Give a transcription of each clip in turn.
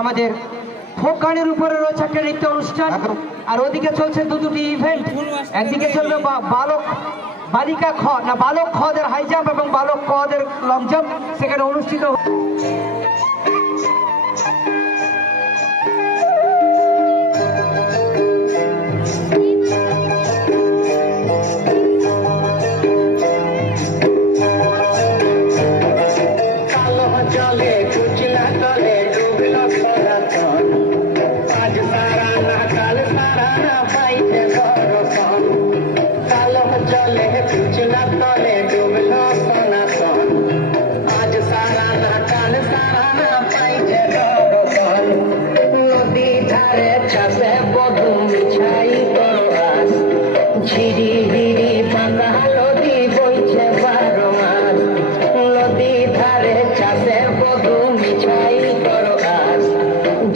আমাদের ফোক গানের উপরে রয়েছে একটা নৃত্য অনুষ্ঠান, আর ওদিকে চলছে দুটি ইভেন্ট। একদিকে চলবে বালিকা খ না বালক খদের হাই জাম্প এবং বালক খদের লং জাম্প, সেখানে অনুষ্ঠিত।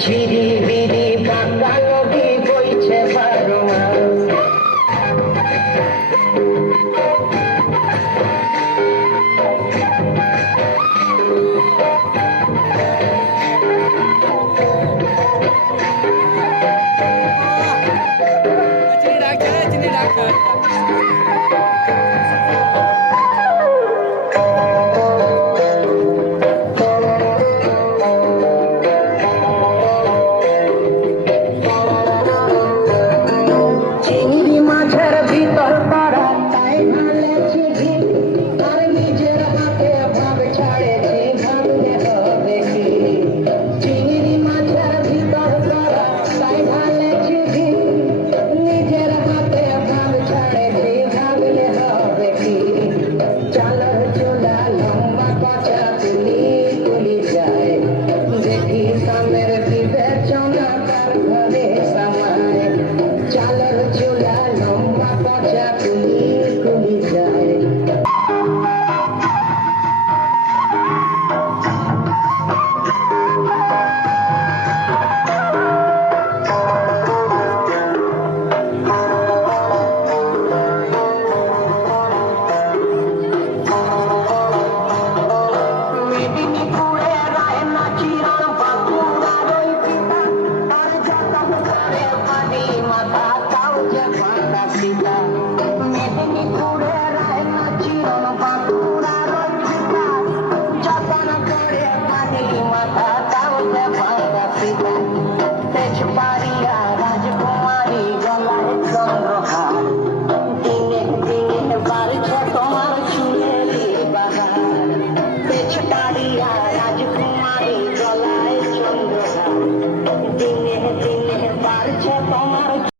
ঝিরি বিরি বাঁকা নদী বইছে বারো মাস।